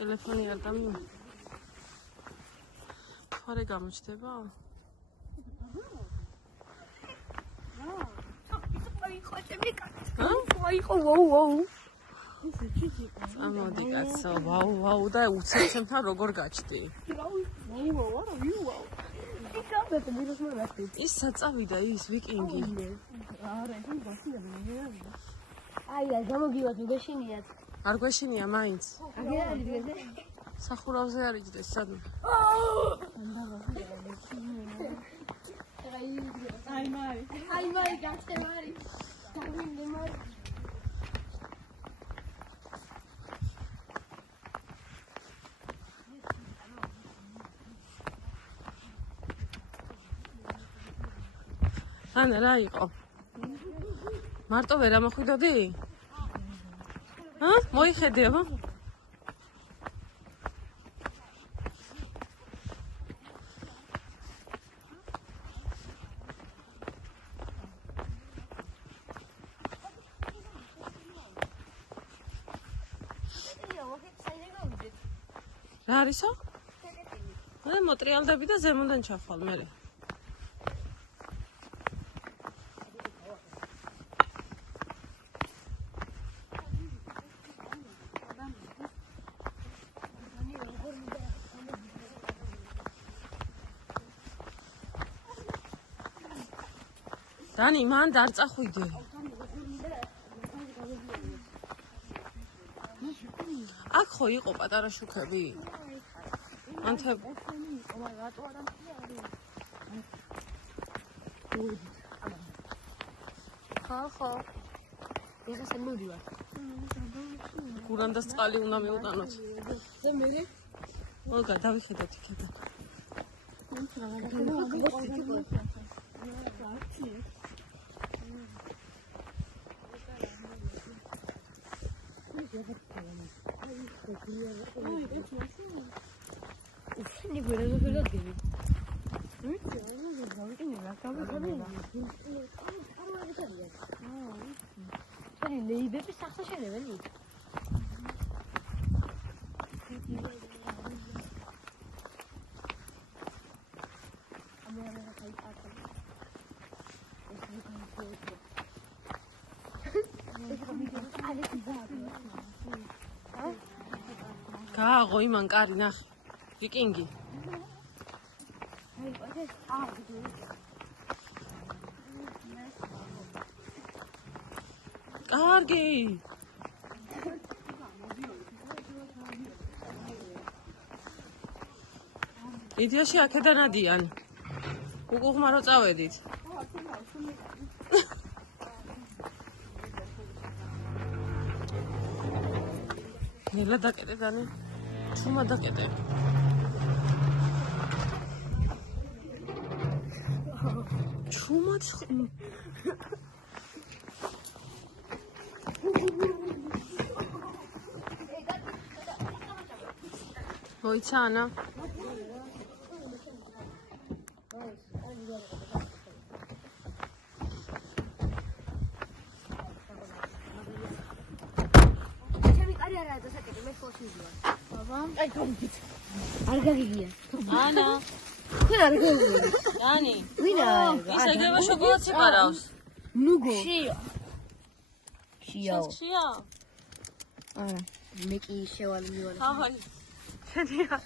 ტელეფონი არ დამი. ხარე გამოჩდება? ამოდი კაცო, ვაუ და უცეცემთან როგორ გაჩდი? ის საწავიდა ის ვიკინგი. აი, გამოგივათ უგეშინიათ. არ გვეშინია მაინც. სახურავზე არ იჯდეს სადმე. აი მაი გასტევარი. დავინდე მაი. ანა რა იყო? მარტო ვერ ამოხვიდოდი? მოიხედი აბა? რა არისო? მოტრიალდები და ზემოდან ჩახვალ მე. დანი, მან დარწახვიდე. აქ ხო იყო პატარა შუქები? ანთებ. ხო. ეხა მოდივარ. გურანდას წყალი უნდა მივუტანოთ. და მე? მოგა დავიხედოთ იქიდან. ლეიბები სახსა შენებელი. გააღო იმან კარი ნახე. ვიკინგი. კარგი. იდეაში აქედან ადიან. უყუღმა რო წავედით. ნელა დაკეტე დანი. ჩუმა დაკეტე. ჩუმა მოიცა ანა. აი გამიგეთ. არ გაგიგია. ანა. ხარ არ გაგიგია. დანი. ვინა? ის ეგრევე შოკოლადს იყარავს. ნუგო. შია. არა, მე კი შევალ მივარ. ახალი. შენია.